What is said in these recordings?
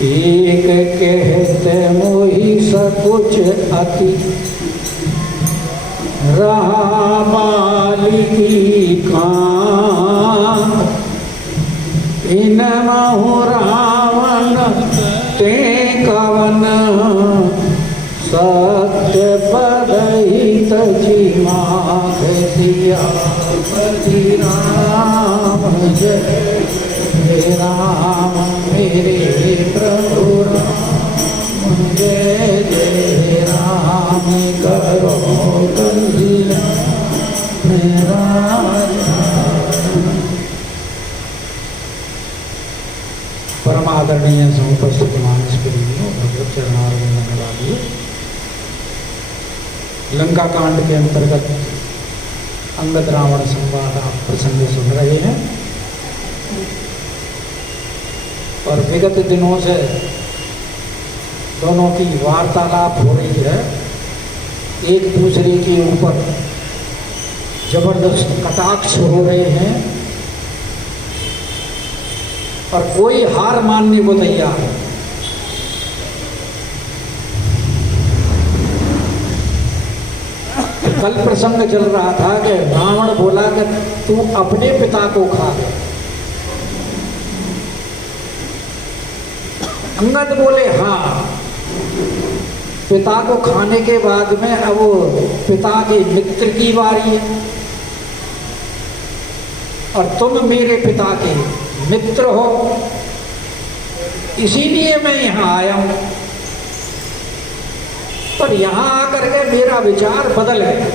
एक कहते मोहि सकुच अति, रहा बाली की कांत। इन महु रावण ते कवन, सत्य परहित जी माघ दिया। पति राम जय जय राम, मेरे प्रभु राम जय जय राम। करो कल्याण मेरा। परम आदरणीय समुपस्थित मानस प्रेमियों, भगवत चरणारविंद वाली लंका कांड के अंतर्गत अंगद रावण संवाद आप प्रसंग सुन रहे हैं। और विगत दिनों से दोनों की वार्तालाप हो रही है, एक दूसरे के ऊपर जबरदस्त कटाक्ष हो रहे हैं और कोई हार मानने को तैयार है। कल प्रसंग चल रहा था कि रावण बोला कि तू अपने पिता को खा ले। अंगद बोले हाँ। पिता को खाने के बाद में अब वो पिता के मित्र की बारी है और तुम मेरे पिता के मित्र हो, इसीलिए मैं यहाँ आया हूं। पर यहाँ आकर के मेरा विचार बदल गया।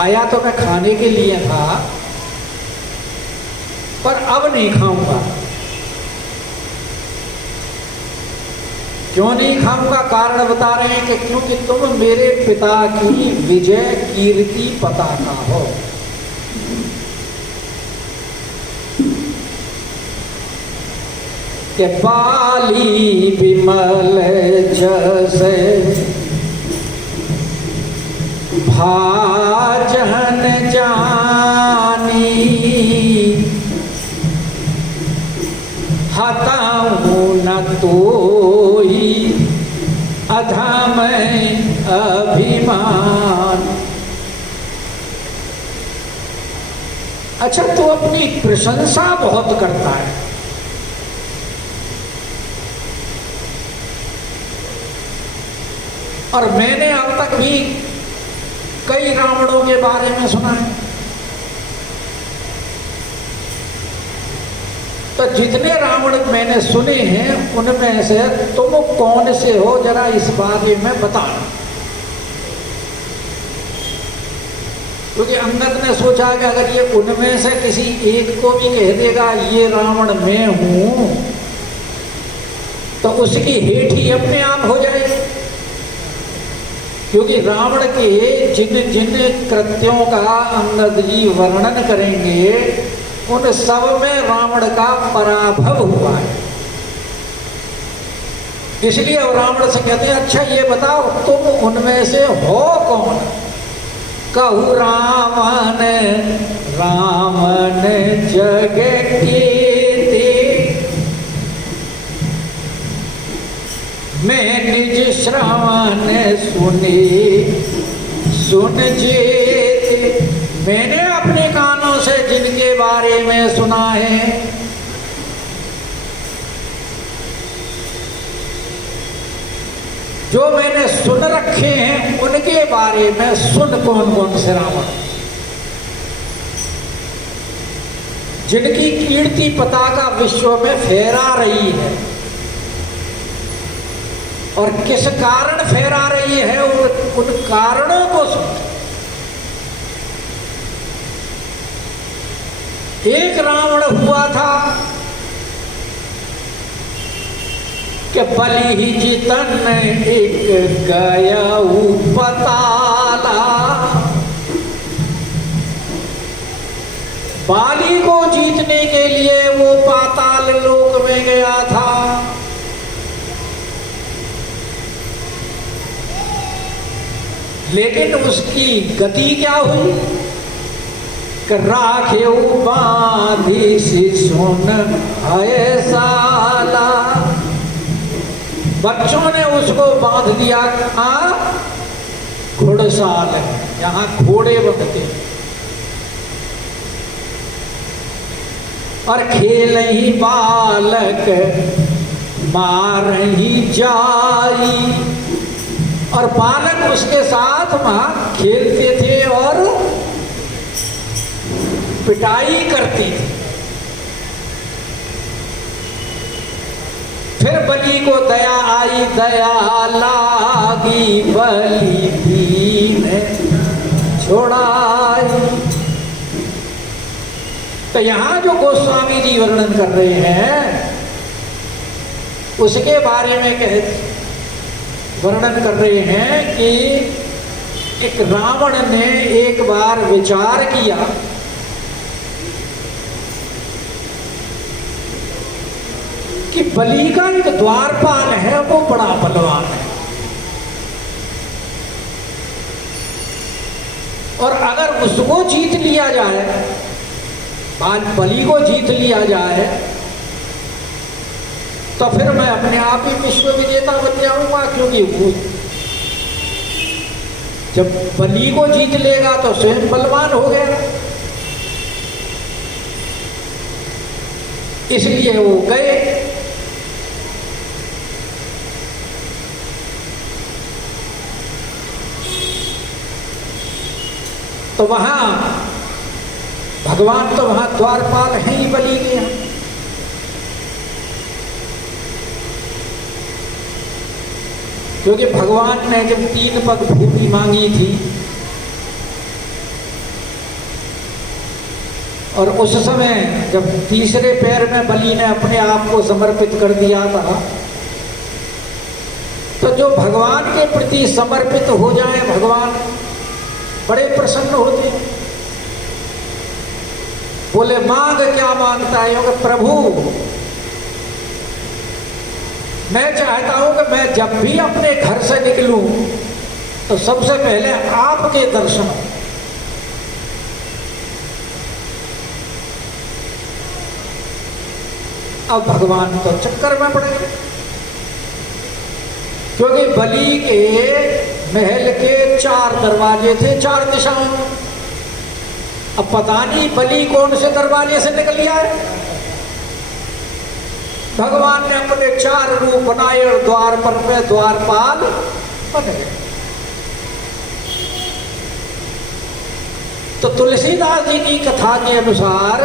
आया तो मैं खाने के लिए था, पर अब नहीं खाऊंगा। क्यों नहीं खाऊंगा? कारण बता रहे हैं कि क्योंकि तुम मेरे पिता की विजय कीर्ति पताका हो। के बाली विमल जैसे भाजन जानी, हताऊं न तोई अधम अभिमान। अच्छा, तू अपनी प्रशंसा बहुत करता है। और मैंने अब तक भी कई रावणों के बारे में सुना है। तो जितने रावण मैंने सुने हैं उनमें से तुम कौन से हो, जरा इस बारे में बताना। क्योंकि अंगद ने सोचा कि अगर ये उनमें से किसी एक को भी कह देगा ये रावण मैं हूं, तो उसकी हेठ ही अपने आप हो जाएगी। क्योंकि रावण के जिन जिन कृत्यों का अंगद जी वर्णन करेंगे उन सब में रावण का पराभव हुआ है। इसलिए रावण से कहते हैं अच्छा ये बताओ तुम उनमें से हो कौन? कहु रावण रावण जग कीर्ति, मैं निज श्रवण सुन जेत। मैंने अपने कानों से जिनके बारे में सुना है, जो मैंने सुन रखे हैं उनके बारे में सुन। कौन कौन से रावण जिनकी कीर्ति पताका विश्व में फहरा रही है और किस कारण फहरा रही है उन कारणों को सुन। एक रावण हुआ था कि बलि ही जितन एक गया पताला। बाली को जीतने के लिए वो पाताल लोक में गया था। लेकिन उसकी गति क्या हुई? राखे बांधी सी सुन ऐसा बच्चों ने उसको बांध दिया घुड़साल है, यहाँ घोड़े बनते हैं। और खेल ही बालक मार ही जाई, और बालक उसके साथ वहां खेलते थे और पिटाई करती थी। फिर बलि को दया आई, दया लागी, बलि दीन छुड़ाई। तो यहां जो गोस्वामी जी वर्णन कर रहे हैं उसके बारे में वर्णन कर रहे हैं कि एक रावण ने एक बार विचार किया कि बलि का एक द्वारपाल है, वो बड़ा बलवान है, और अगर उसको जीत लिया जाए, बलि को जीत लिया जाए, तो फिर मैं अपने आप ही विश्व विजेता बन जाऊंगा। क्योंकि वो जब बलि को जीत लेगा तो स्वयं बलवान हो गया। इसलिए वो गए। तो वहां भगवान तो वहां द्वारपाल है ही बलि के यहाँ। क्योंकि भगवान ने जब 3 पग भूमि मांगी थी और उस समय जब तीसरे पैर में बलि ने अपने आप को समर्पित कर दिया था, तो जो भगवान के प्रति समर्पित हो जाए भगवान बड़े प्रसन्न होते हैं। बोले मांग क्या मांगता है? कि प्रभु मैं चाहता हूं कि मैं जब भी अपने घर से निकलूं तो सबसे पहले आपके दर्शन। अब भगवान तो चक्कर में पड़े, क्योंकि बलि के महल के 4 दरवाजे थे 4 दिशाओं में। अब पता नहीं बलि कौन से दरवाजे से निकल गया है। भगवान ने अपने 4 रूप बनाए और द्वार पर में द्वारपाल बन गए। तो तुलसीदास जी की कथा के अनुसार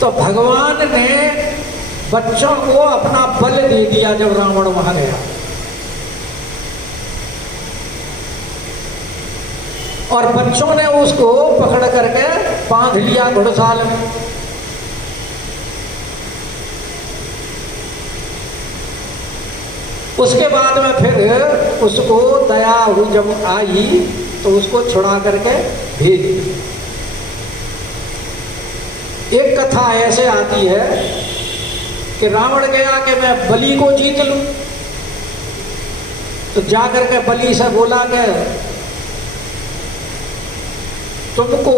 तो भगवान ने बच्चों को अपना बल दे दिया जब रावण वहां गया, और बच्चों ने उसको पकड़ करके बांध लिया घुड़साल में। उसके बाद में फिर उसको दया जब आई तो उसको छुड़ा करके भेज दी। एक कथा ऐसे आती है कि रावण गया कि मैं बलि को जीत लूं, तो जाकर के बलि से बोला कि तुमको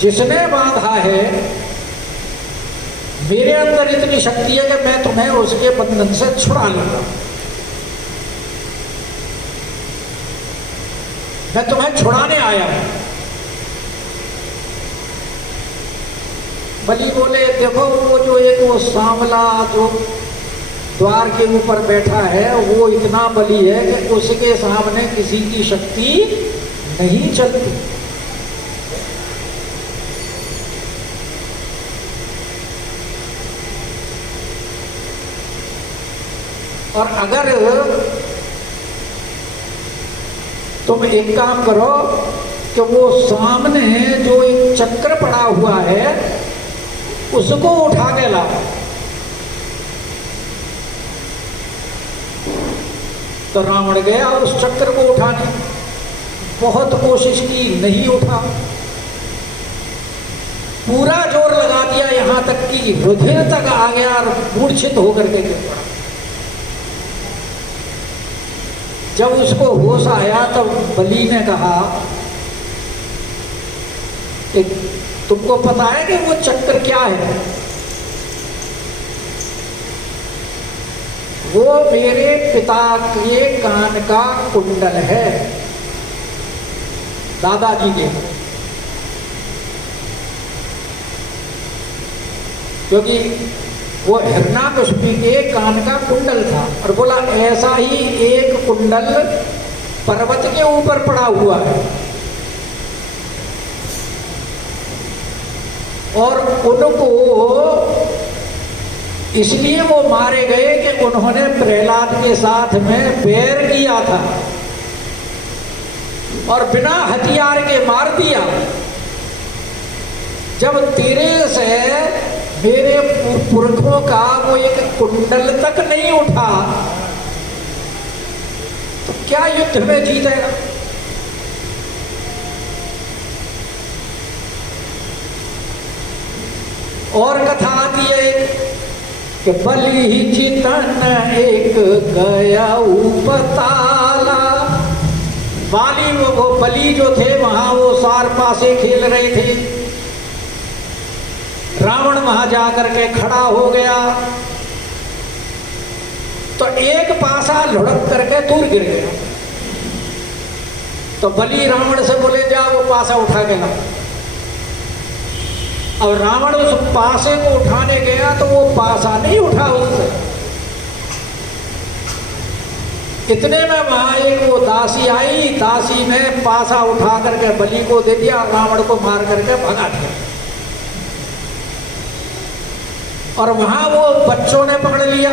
जिसने बांधा है, मेरे अंदर इतनी शक्ति है कि मैं तुम्हें उसके बंधन से छुड़ा लूंगा, मैं तुम्हें छुड़ाने आया हूं। बलि बोले देखो वो जो एक वो सांवला जो द्वार के ऊपर बैठा है वो इतना बलि है कि उसके सामने किसी की शक्ति नहीं चलती। और अगर तुम एक काम करो कि वो सामने जो एक चक्र पड़ा हुआ है उसको उठा के लाओ, तो रावण गया उस चक्र को उठाने, बहुत कोशिश की, नहीं उठा, पूरा जोर लगा दिया, यहां तक कि हृदय तक आ गया और मूर्छित होकर के गिर पड़ा। जब उसको होश आया तब बलि ने कहा कि तुमको पता है कि वो चक्र क्या है? वो मेरे पिता के कान का कुंडल है, दादाजी के, क्योंकि वो हिरण्यकशिपु के कान का कुंडल था। और बोला ऐसा ही एक कुंडल पर्वत के ऊपर पड़ा हुआ है, और उनको इसलिए वो मारे गए कि उन्होंने प्रहलाद के साथ में बैर किया था और बिना हथियार के मार दिया। जब तेरे से मेरे पुरखों का वो एक कुंडल तक नहीं उठा तो क्या युद्ध में जीतेगा? और कथा आती है कि बलि चितन एक गया उपताला। बाली वो बलि जो थे वहां वो सार पासे खेल रहे थे, रावण वहां जाकर के खड़ा हो गया तो एक पासा लुढ़क करके दूर गिर गया। तो बलि रावण से बोले जा वो पासा उठा के ला। अब रावण उस पासे को उठाने गया तो वो पासा नहीं उठा उससे। इतने में वहां एक वो दासी आई, दासी ने पासा उठा करके बलि को दे दिया, रावण को मार करके भगा दिया। और वहां वो बच्चों ने पकड़ लिया,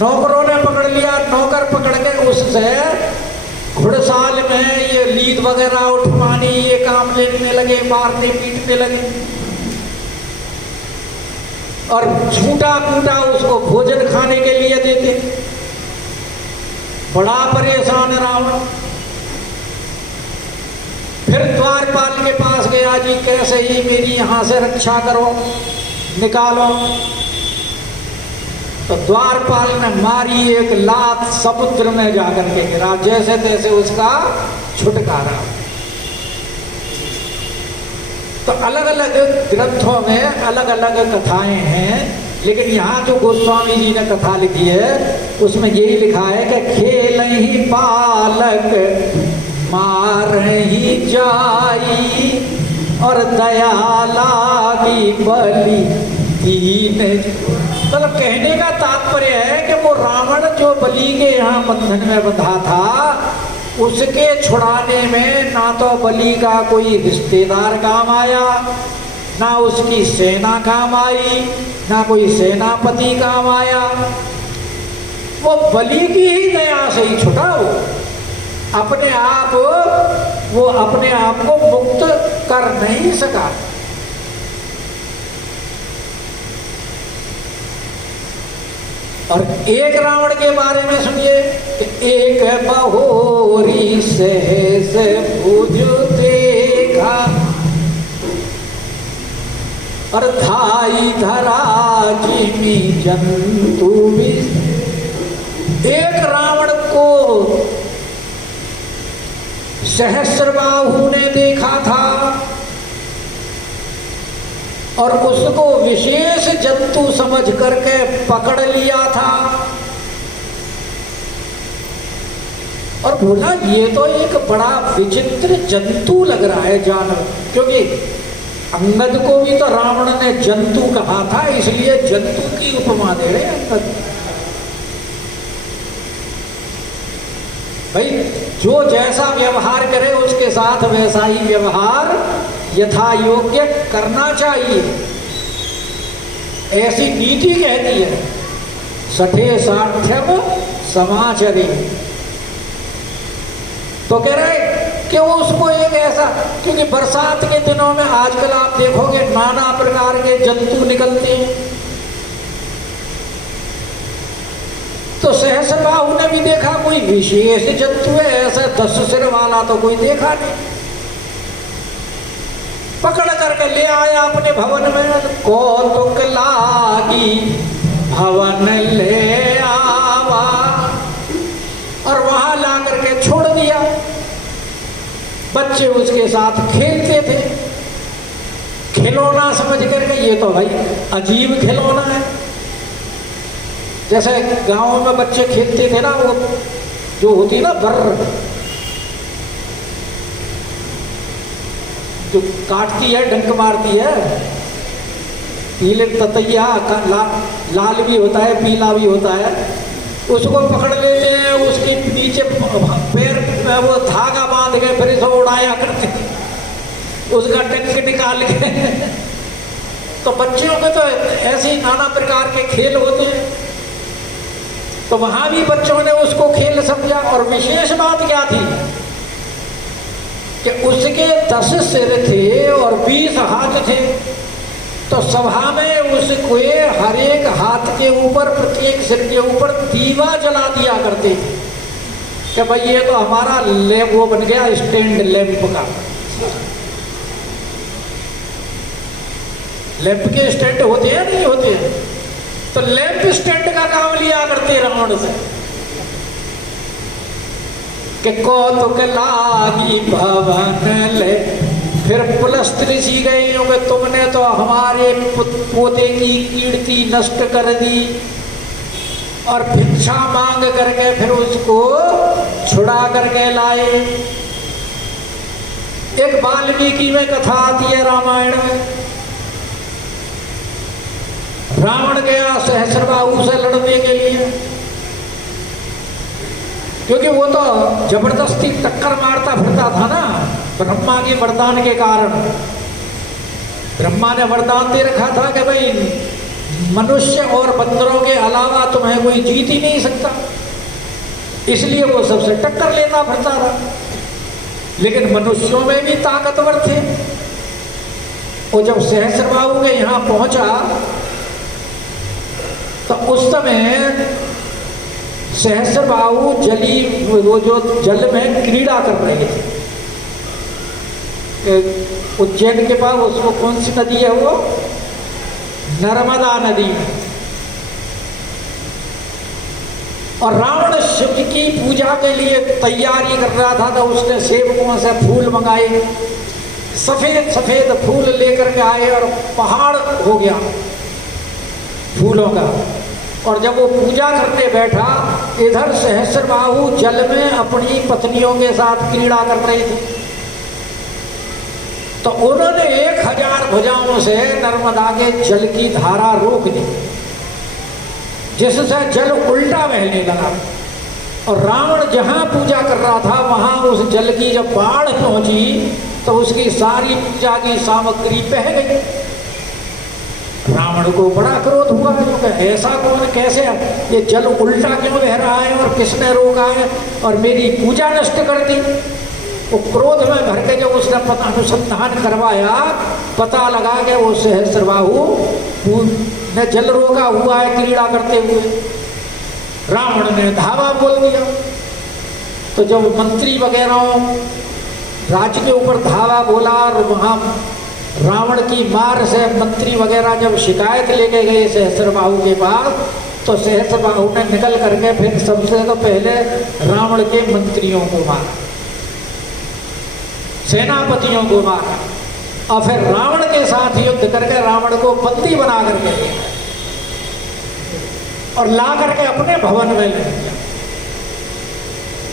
नौकरों ने पकड़ लिया, नौकर पकड़ के उससे घुड़साल में ये लीद वगैरह उठवानी, ये काम लेने लगे, मारने पीटने लगे और झूठा कूटा उसको भोजन खाने के लिए देते। बड़ा परेशान रावण। फिर द्वारपाल के पास गया, जी कैसे ही मेरी यहां से रक्षा करो, निकालो। तो द्वारपाल ने मारी एक लात, समुद्र में जाकर के गिरा, जैसे तैसे उसका छुटकारा। तो अलग अलग ग्रंथों में अलग अलग कथाएं हैं, लेकिन यहाँ जो गोस्वामी जी ने कथा लिखी है उसमें यही लिखा है कि खेल ही बालक मार ही जाई और दया लागी बलि दीन। मतलब कहने का तात्पर्य है कि वो रावण जो बलि के यहाँ बंधन में बंधा था, उसके छुड़ाने में ना तो बलि का कोई रिश्तेदार काम आया, ना उसकी सेना काम आई, ना कोई सेनापति काम आया। वो बलि की ही दया से ही छुटा। अपने आप वो अपने आप को मुक्त कर नहीं सका। और एक रावण के बारे में सुनिए कि एक बहोरी सहज भुज देखा और धाई धरा जिमी जंतु भी। एक रावण को सहस्रबाहु ने देखा था और उसको विशेष जंतु समझ करके पकड़ लिया था और बोला ये तो एक बड़ा विचित्र जंतु लग रहा है जानवर। क्योंकि अंगद को भी तो रावण ने जंतु कहा था, इसलिए जंतु की उपमा दे रहे अंगद। भाई जो जैसा व्यवहार करे उसके साथ वैसा ही व्यवहार यथा योग्य करना चाहिए, ऐसी नीति कहती है। सठे साठ्यम समाचरे। तो कह रहे कि उसको एक ऐसा, क्योंकि बरसात के दिनों में आजकल आप देखोगे नाना प्रकार के जंतु निकलते हैं। तो सहस्रबाहु ने भी देखा कोई विशेष जंतु है, ऐसा 10 सिर वाला तो कोई देखा नहीं। पकड़ करके ले आया अपने भवन में, कौतुक लागी भवन ले आवा और वहां ला करके छोड़ दिया। बच्चे उसके साथ खेलते थे, खिलौना समझ करके। ये तो भाई अजीब खिलौना है, जैसे गांव में बच्चे खेलते थे ना, वो जो होती ना बर्र, जो काटती है, डंक मारती है, पीले ततैया लाल भी होता है, पीला भी होता है, उसको पकड़ लेते हैं, उसके नीचे पैर में वो धागा बांध के फिर इसे उड़ाया करते, उसका डंक निकाल के। तो बच्चों के तो ऐसे ही नाना प्रकार के खेल होते हैं। तो वहां भी बच्चों ने उसको खेल समझा। और विशेष बात क्या थी कि उसके 10 सिर थे और 20 हाथ थे। तो सभा में उसको हर एक हाथ के ऊपर, प्रत्येक सिर के ऊपर दीवा जला दिया करते थे कि भाई ये तो हमारा लैंप वो बन गया, स्टैंड लैंप का। लैंप के स्टैंड होते हैं नहीं होते हैं, तो लैंप स्टैंड का काम लिया करते रावण से कि कौतुक लागी भवन ले। फिर पुलस्त्य सी गई कि तुमने तो हमारे पोते की कीर्ति नष्ट कर दी। और भिक्षा मांग करके फिर उसको छुड़ा करके लाए। एक वाल्मीकि में कथा आती है रामायण में, रावण गया सहस्रबाहु से लड़ने के लिए, क्योंकि वो तो जबरदस्ती टक्कर मारता फिरता था ना ब्रह्मा के वरदान के कारण। ब्रह्मा ने वरदान दे रखा था कि भाई मनुष्य और बंदरों के अलावा तुम्हें कोई जीत ही नहीं सकता, इसलिए वो सबसे टक्कर लेता फिरता रहा। लेकिन मनुष्यों में भी ताकतवर थे। वो जब सहस्रबाहु के यहाँ पहुंचा तो उस समय सहस्रबाहु वो जो जल में क्रीड़ा कर रहे थे। उज्जैन के पास उसको कौन सी नदी है, वो नर्मदा नदी। और रावण शिव की पूजा के लिए तैयारी कर रहा था, तो उसने सेवकों से फूल मंगाए, सफेद सफेद फूल लेकर के आए और पहाड़ हो गया फूलों का। और जब वो पूजा करने बैठा, इधर सहस्रबाहु जल में अपनी पत्नियों के साथ क्रीड़ा कर रहे थे। तो उन्होंने 1000 भुजाओं से नर्मदा के जल की धारा रोक दी, जिससे जल उल्टा बहने लगा। और रावण जहां पूजा कर रहा था वहां उस जल की जब बाढ़ पहुंची तो उसकी सारी पूजा की सामग्री बह गई। रावण को बड़ा क्रोध हुआ, क्योंकि ऐसा कौन, कैसे ये जल उल्टा क्यों बह रहा है और किसने रोका है और मेरी पूजा नष्ट कर दी। वो क्रोध में भर के जब उसने अनुसंधान करवाया, पता लगा कि वो सहस्रबाहु ने जल रोका हुआ है क्रीड़ा करते हुए। रावण ने धावा बोल दिया। तो जब मंत्री वगैरह राज्य के ऊपर धावा बोला और वहां रावण की मार से मंत्री वगैरह जब शिकायत लेके गए सहस्रबाहु के पास, तो सहस्रबाहु ने निकल करके फिर सबसे तो पहले रावण के मंत्रियों को मारा, सेनापतियों को मारा, और फिर रावण के साथ युद्ध करके रावण को बंदी बना करके और ला करके अपने भवन में ले गया।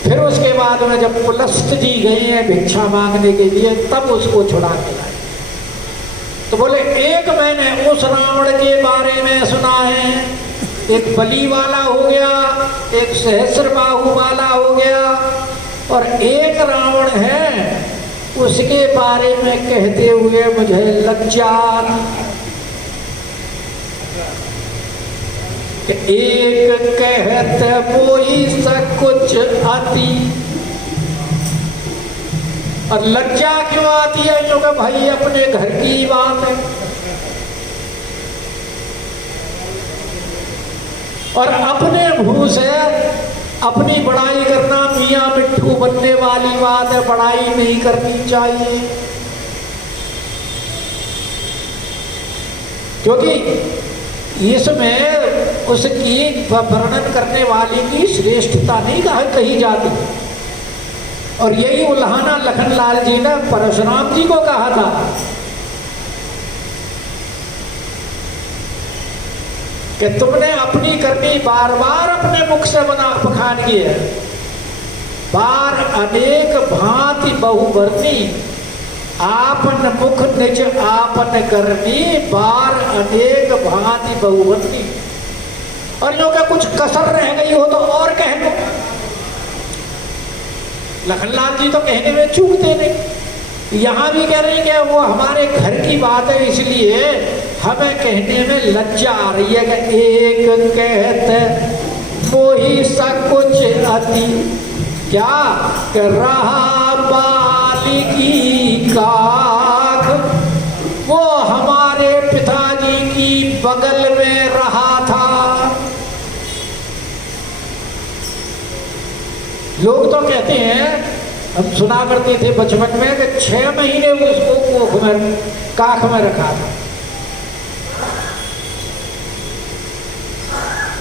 फिर उसके बाद में जब पुलस्त्य जी गए हैं भिक्षा मांगने के लिए, तब उसको छुड़ा के लाए। तो बोले एक मैंने उस रावण के बारे में सुना है, एक बलि वाला हो गया, एक सहस्रबाहु वाला हो गया, और एक रावण है उसके बारे में कहते हुए मुझे लज्जा कि एक कहते कोई सब कुछ आती। और लज्जा क्यों आती है? क्योंकि भाई अपने घर की बात है और अपने मुंह से अपनी बड़ाई करना मियां मिट्ठू बनने वाली बात है, बड़ाई नहीं करनी चाहिए। क्योंकि इसमें उसकी वर्णन करने वाले की श्रेष्ठता नहीं कही जाती। और यही उल्हाना लखनलाल जी ने परशुराम जी को कहा था कि तुमने अपनी करनी बार बार अपने मुख से बखान की है। बार अनेक भांति बहुवर्णी, आपन मुख निज आपन करनी, बार अनेक भांति बहुवर्णी। और जो क्या कुछ कसर रह गई हो तो और कह दो। लखनलाल जी तो कहने में चूकते नहीं, यहाँ भी कह रहे हैं कि वो हमारे घर की बात है, इसलिए हमें कहने में लज्जा आ रही है कि एक कहते वो ही सब कुछ अति, क्या कर रहा बाली की काख, वो हमारे पिताजी की बगल में रहा था। लोग तो कहते हैं, हम सुना करते थे बचपन में कि 6 महीने उसको कोख में काख में रखा था।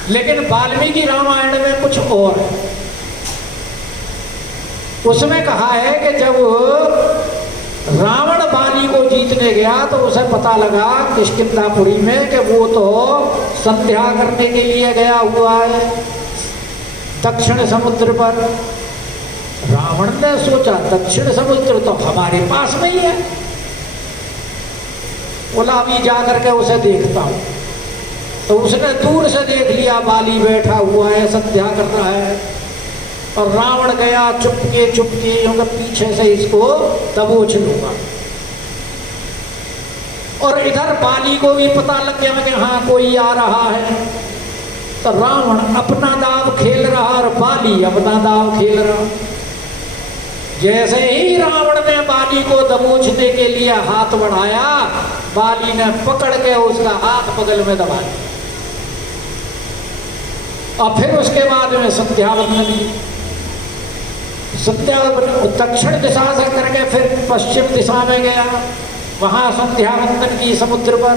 लेकिन वाल्मीकि रामायण में कुछ और है। उसमें कहा है कि जब रावण बाली को जीतने गया तो उसे पता लगा किष्किंधापुरी में कि वो तो संध्या करने के लिए गया हुआ है दक्षिण समुद्र पर। रावण ने सोचा दक्षिण समुद्र तो हमारे पास नहीं है, बोला अभी जाकर के उसे देखता हूं। तो उसने दूर से देख लिया बाली बैठा हुआ है, संध्या कर रहा है, और रावण गया चुपके चुपके पीछे से इसको दबोच लूंगा। और इधर बाली को भी पता लग गया कि हाँ कोई आ रहा है। तो रावण अपना दाव खेल रहा और बाली अपना दाव खेल रहा। जैसे ही रावण ने बाली को दबोचने के लिए हाथ बढ़ाया, बाली ने पकड़ के उसका हाथ बगल में दबा दिया। और फिर उसके बाद में संध्यावंदन की, दक्षिण दिशा से करके फिर पश्चिम दिशा में गया, वहां संध्यावंदन की समुद्र पर।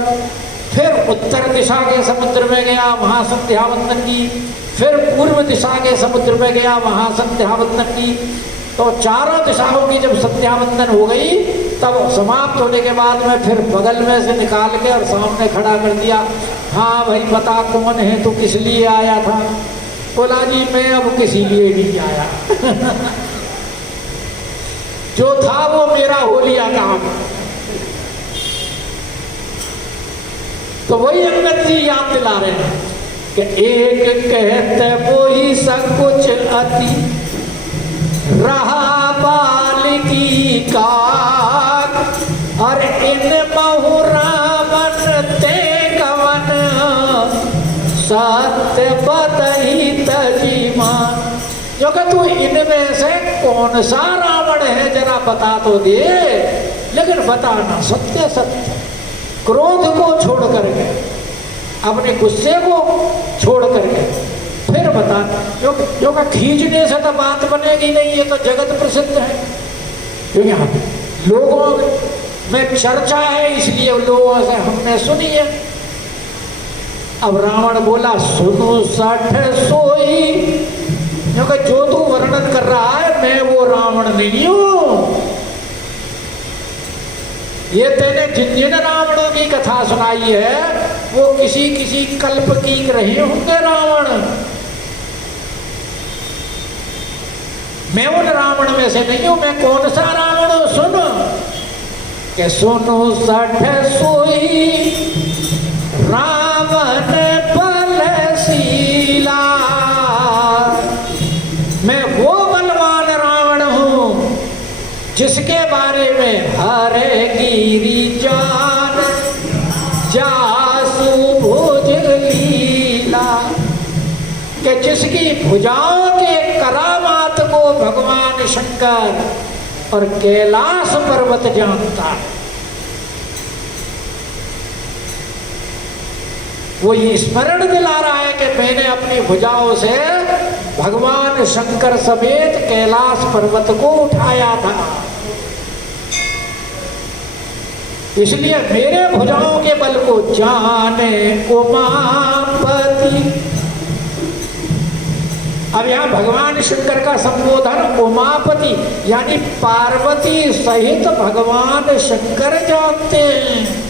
फिर उत्तर दिशा के समुद्र में गया, वहां संध्यावंदन की। फिर पूर्व दिशा के समुद्र में गया, वहां संध्यावंदन की। तो चारों दिशाओं की जब संध्यावंदन हो गई, तब समाप्त होने के बाद में फिर बगल में से निकाल के और सामने खड़ा कर दिया। हाँ भाई बता कौन है, तू किस लिए आया था? बोला जी मैं अब किसी लिए नहीं आया जो था वो मेरा हो लिया काम। तो वही अंगद जी याद दिला रहे हैं कि एक कहते वो ही सब कुछ अति, रहा बाल की काक, और इन बहु रावण ते कवन, सत्य बतही तजीमा। जो कि तू इनमें से कौन सा रावण है जरा बता तो दे, लेकिन बताना सत्य सत्य, क्रोध को छोड़ करके, अपने गुस्से को छोड़ करके फिर बता। जो का खींचने से तो बात बनेगी नहीं, ये तो जगत प्रसिद्ध है, क्योंकि लोगों में चर्चा है, इसलिए लोगों से हमने सुनी है। अब रावण बोला सुनो सठ सोई, क्योंकि जो तू वर्णन कर रहा है मैं वो रावण नहीं हूं। ये तेने जिन जिन रावणों की कथा सुनाई है वो किसी किसी कल्प की रहे होंगे रावण, मैं उन रावण में से नहीं हूं। मैं कौन सा रावण हूं सुन के, सुनो सठ सोई रावण बलशीला, मैं वो बलवान रावण हूं जिसके बारे में हरे गिरी जान जासु भुज लीला, कि जिसकी भुजाओं के करामात को भगवान शंकर और कैलाश पर्वत जानता है। वो ये स्मरण दिला रहा है कि मैंने अपनी भुजाओं से भगवान शंकर समेत कैलाश पर्वत को उठाया था, इसलिए मेरे भुजाओं के बल को जाने उमापति। अब यहाँ भगवान शंकर का संबोधन उमापति यानी पार्वती सहित भगवान शंकर जानते हैं।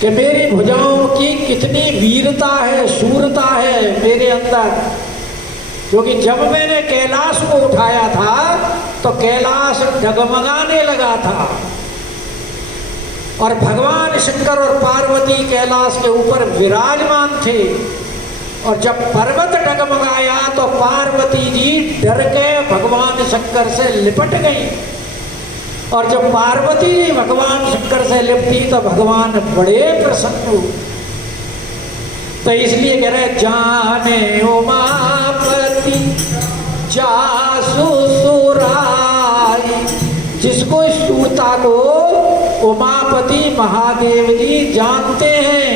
कि मेरी भुजाओं की कितनी वीरता है, शूरता है मेरे अंदर। क्योंकि जब मैंने कैलाश को उठाया था तो कैलाश डगमगाने लगा था और भगवान शंकर और पार्वती कैलाश के ऊपर विराजमान थे। और जब पर्वत डगमगाया तो पार्वती जी डर के भगवान शंकर से लिपट गई। और जब पार्वती जी भगवान शंकर से लिपटी तो भगवान बड़े प्रसन्न हुए। तो इसलिए कह रहे जाने उमापति जासु सुराई, जिसको इस शूरता को उमापति महादेव जी जानते हैं।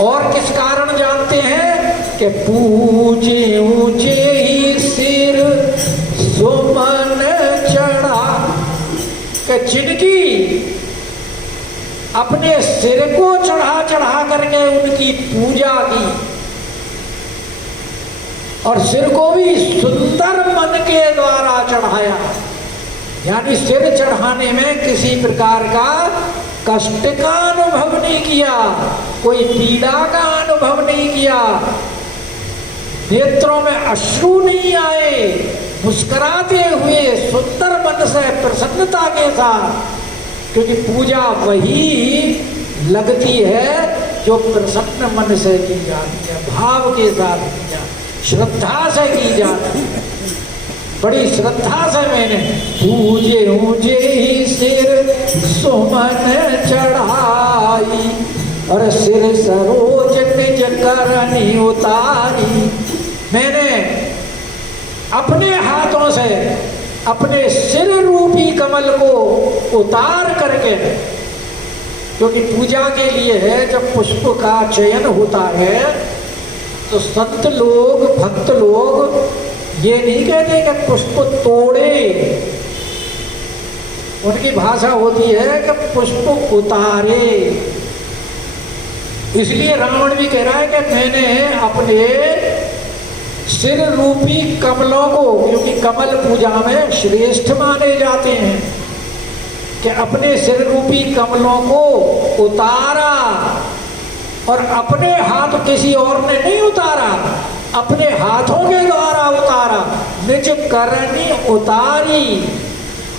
और किस कारण जानते हैं कि पूजे ऊंचे ही सिर सुमन चढ़ा, कि जिनकी अपने सिर को चढ़ा चढ़ा करके उनकी पूजा की और सिर को भी सुंदर मन के द्वारा चढ़ाया। यानी सिर चढ़ाने में किसी प्रकार का कष्ट का अनुभव नहीं किया, कोई पीड़ा का अनुभव नहीं किया, नेत्रों में अश्रु नहीं आए, मुस्कुराते हुए सुंदर मन से प्रसन्नता के साथ। क्योंकि पूजा वही लगती है जो प्रसन्न मन से की जाती है, भाव के साथ की जाती, श्रद्धा से की जाती है। बड़ी श्रद्धा से मैंने पूजे ऊंचे ही सिर सुमन चढ़ाई और सिर सरोज निज करनी उतारी। मैंने अपने हाथों से अपने सिर रूपी कमल को उतार करके, क्योंकि पूजा के लिए है जब पुष्प का चयन होता है तो संत लोग भक्त लोग ये नहीं कहते कि पुष्प तोड़े, उनकी भाषा होती है कि पुष्प उतारे। इसलिए रावण भी कह रहा है कि मैंने अपने सिर रूपी कमलों को, क्योंकि कमल पूजा में श्रेष्ठ माने जाते हैं, कि अपने सिर रूपी कमलों को उतारा। और अपने हाथ किसी और ने नहीं उतारा, अपने हाथों के द्वारा उतारा, निज करनी उतारी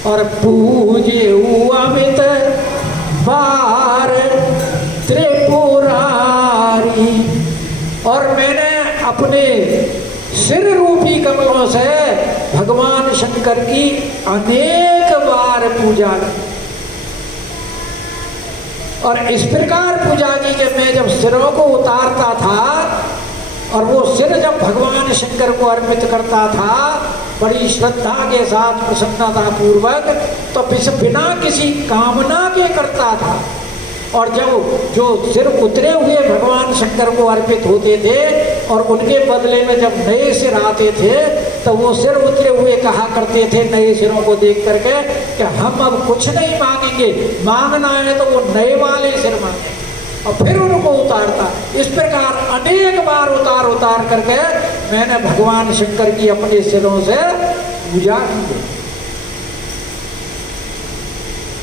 और पूजे अमित बार त्रिपुरारी। और मैंने अपने सिर रूपी कमलों से भगवान शंकर की अनेक बार पूजा की। और इस प्रकार पूजा की कि मैं जब सिरों को उतारता था और वो सिर जब भगवान शंकर को अर्पित करता था बड़ी श्रद्धा के साथ प्रसन्नता पूर्वक, तो बिना किसी कामना के करता था। और जब जो सिर उतरे हुए भगवान शंकर को अर्पित होते थे और उनके बदले में जब नए सिर आते थे तो वो सिर उतरे हुए कहा करते थे नए सिरों को देख करके कि हम अब कुछ नहीं मांगेंगे, मांगना है तो वो नए वाले सिर मांगे, और फिर उनको उतारता। इस प्रकार अनेक बार उतार उतार करके मैंने भगवान शंकर की अपने सिरों से पूजा की।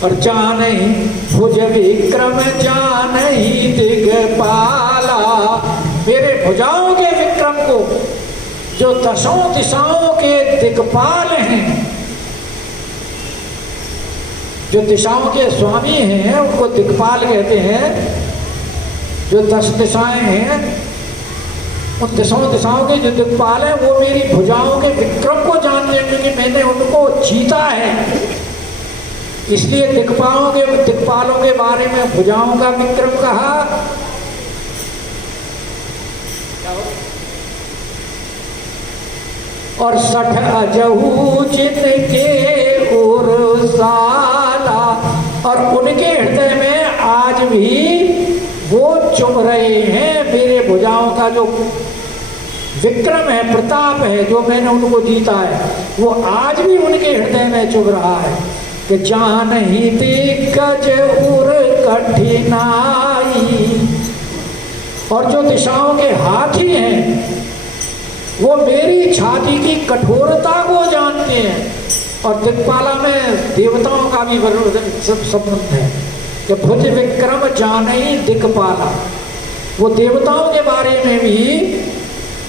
और जानहि भुज विक्रम जानहि दिगपाला, मेरे भुजाओं के विक्रम को, जो दसों दिशाओं के दिक्पाल हैं, जो दिशाओं के स्वामी हैं उनको दिक्पाल कहते हैं। जो 10 दिशाएं हैं उन 10 दिशाओं के जो दिक्पाल हैं वो मेरी भुजाओं के विक्रम को जानते हैं, क्योंकि मैंने उनको जीता है। इसलिए दिक्पालों के बारे में भुजाओं का विक्रम कहा। और 60 अजहू जिनके उर्साला, और उनके हृदय में आज भी वो चुभ रहे हैं मेरे भुजाओं का जो विक्रम है, प्रताप है, जो मैंने उनको जीता है, वो आज भी उनके हृदय में चुभ रहा है। कि जानहि दिग्गज उर कठिनाई, और जो दिशाओं के हाथी हैं वो मेरी छाती की कठोरता को जानते हैं। और दिक्पाला में देवताओं का भी संबंध है, कि भुज विक्रम जानई दिक्पाला। वो देवताओं के बारे में भी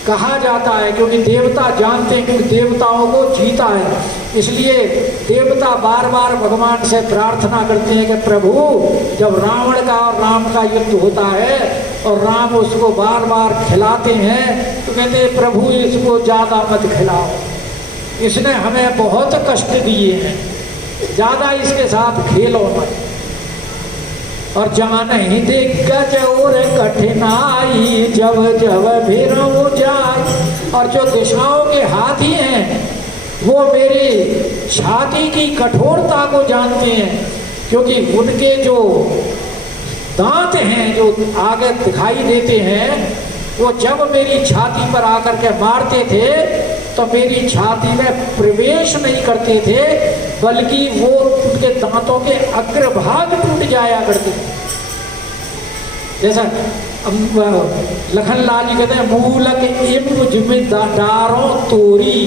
कहा जाता है, क्योंकि देवता जानते हैं, क्योंकि देवताओं को जीता है। इसलिए देवता बार बार भगवान से प्रार्थना करते हैं कि प्रभु, जब रावण का और राम का युद्ध होता है और राम उसको बार बार खिलाते हैं, तो कहते हैं प्रभु इसको ज़्यादा मत खिलाओ, इसने हमें बहुत कष्ट दिए हैं, ज़्यादा इसके साथ खेलो मत। और जान ही दिग्गज और कठिनाई जब जब भीरऊ जाए। और जो दिशाओं के हाथी हैं वो मेरी छाती की कठोरता को जानते हैं, क्योंकि उनके जो दांत हैं जो आगे दिखाई देते हैं, वो जब मेरी छाती पर आकर के मारते थे तो मेरी छाती में प्रवेश नहीं करते थे, बल्कि वो उनके दांतों के अग्रभाग टूट जाया करते थे। जैसा लखनलाल जी कहते हैं, मूलक इम जिम्मेदारों तोरी,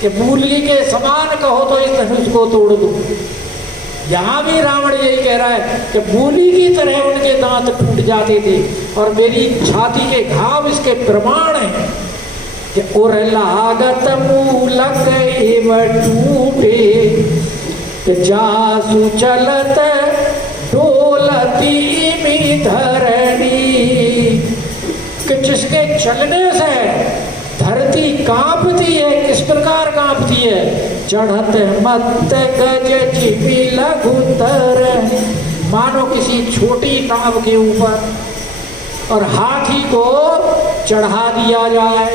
कि मूली के समान कहो तो इस धनुष को तोड़ दो। यहाँ भी रावण यही कह रहा है कि मूली की तरह उनके दांत टूट जाते थे, और मेरी छाती के घाव इसके प्रमाण हैं कि और लागत मूलक एव टूटे, जासु चलत डोलती मी धरणी। कि जिसके चलने से धरती कांपती है, किस प्रकार कांपती है, चढ़त मत गज चिपी लघुतर, मानो किसी छोटी नाव के ऊपर और हाथी को चढ़ा दिया जाए,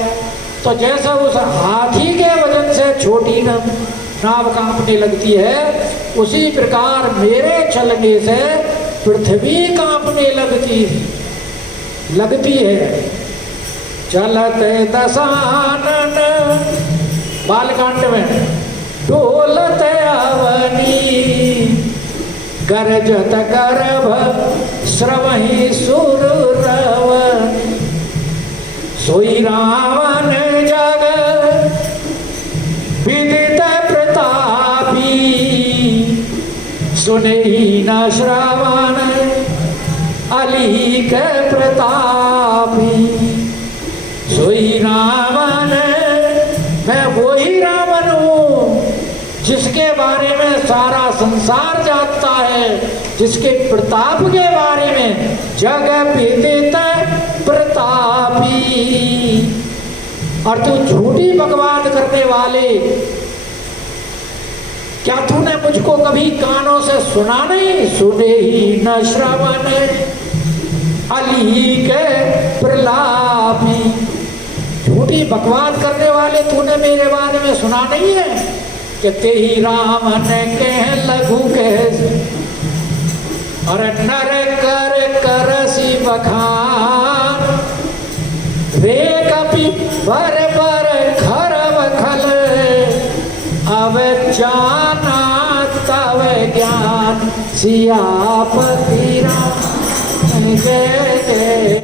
तो जैसा उस हाथी के वजन से छोटी नाव कांपने लगती है, उसी प्रकार मेरे चलने से पृथ्वी कांपने लगती है। चलत दशानन बालकांड में, डोलत अवनी, गरजत गर्भ श्रवहि सुर रवन, सोई रावण जग विदित प्रतापी, सुने ही न श्रवण अली के प्रतापी। सोई रावण, मैं वही रावण हूँ जिसके बारे में सारा संसार जानता है, जिसके प्रताप के बारे में जग विदित प्रतापी। और तू झूठी बकवाद करने वाले, क्या तूने मुझको कभी कानों से सुना नहीं, सुने ही न श्रवण अली के प्रलापी। झूठी बकवाद करने वाले, तूने मेरे बारे में सुना नहीं है कि तेही राम ने कह लघु कह, और नर कर करसी बखान, वे कपि बर बर खरब खल, अब जाना तव ज्ञान, सियापति राम जय जय।